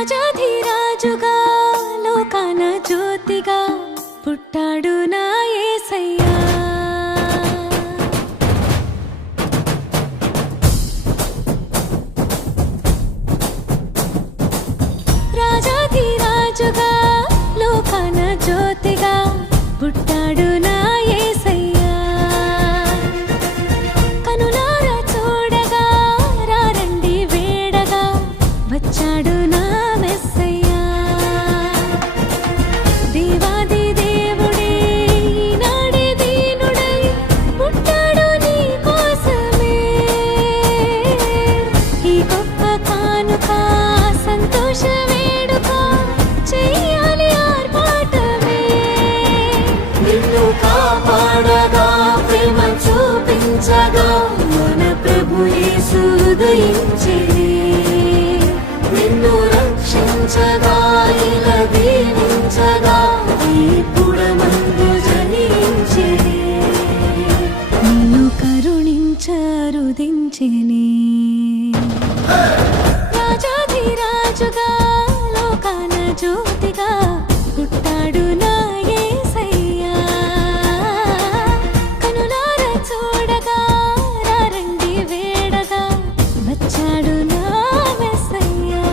రాజాధిరాజుగా లోకాన జ్యోతిగా పుట్టాడు నా యేసయ్యా. రాజాధిరాజుగా లోకాన జ్యోతిగా పుట్టాడు నా యేసయ్యా. కనులారా చూడగా రారండి వేడగా వచ్చాడు నా మెస్సయ్యా. దేవాది దేవుడే ఈనాడే దీనుడై పుట్టాడు నీ కోసమే. ఈ గొప్ప కానుక సంతోష వేడుక చెయ్యాలి ఆర్భాటమే. నిన్ను కాపాడగా ప్రేమ చూపించగా మన ప్రభు యేసు ఉదయించెనే. నిన్ను రక్షించగా ఇలా దీవించగా ఈ పుడమందు జనించెనే. నిన్ను కరుణించరుదించెనే. రాజాధిరాజుగా లోకాన జ్యోతిగా పుట్టాడు నా యేసయ్యా. కనులారా చూడగా రారండి వేడగా వచ్చాడు నా మెస్సయ్యా.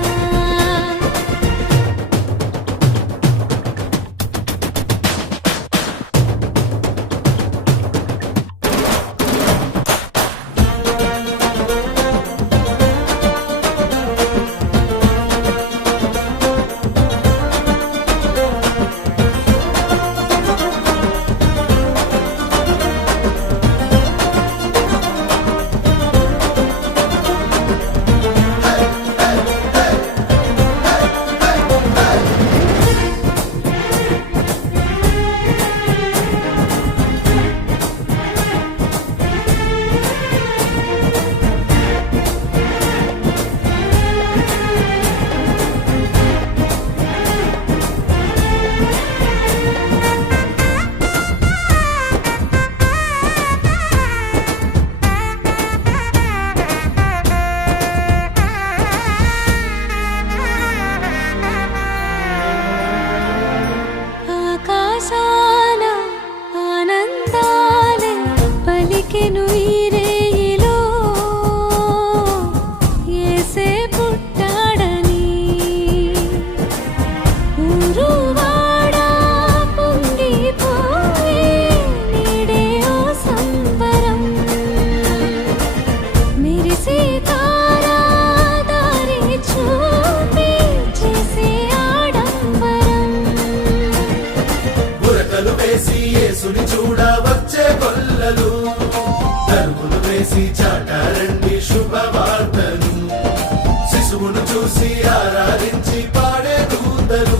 ఆకాశాన ఆనందాలే పలికెను ఈ రేయిలో. యేసే పుట్టాడని ఊరువాడా పొంగిపోయే నీడే ఓ సంబరం. మెరిసే తారా దారి చూపి చేసే ఆడంబరం. బురకలు వేసి యేసుని చూడ వచ్చే గొల్లలు, తరుములు వేసి చాటారండి శుభవార్తను. శిశువును చూసి ఆరాధించి పాడే దూతలు.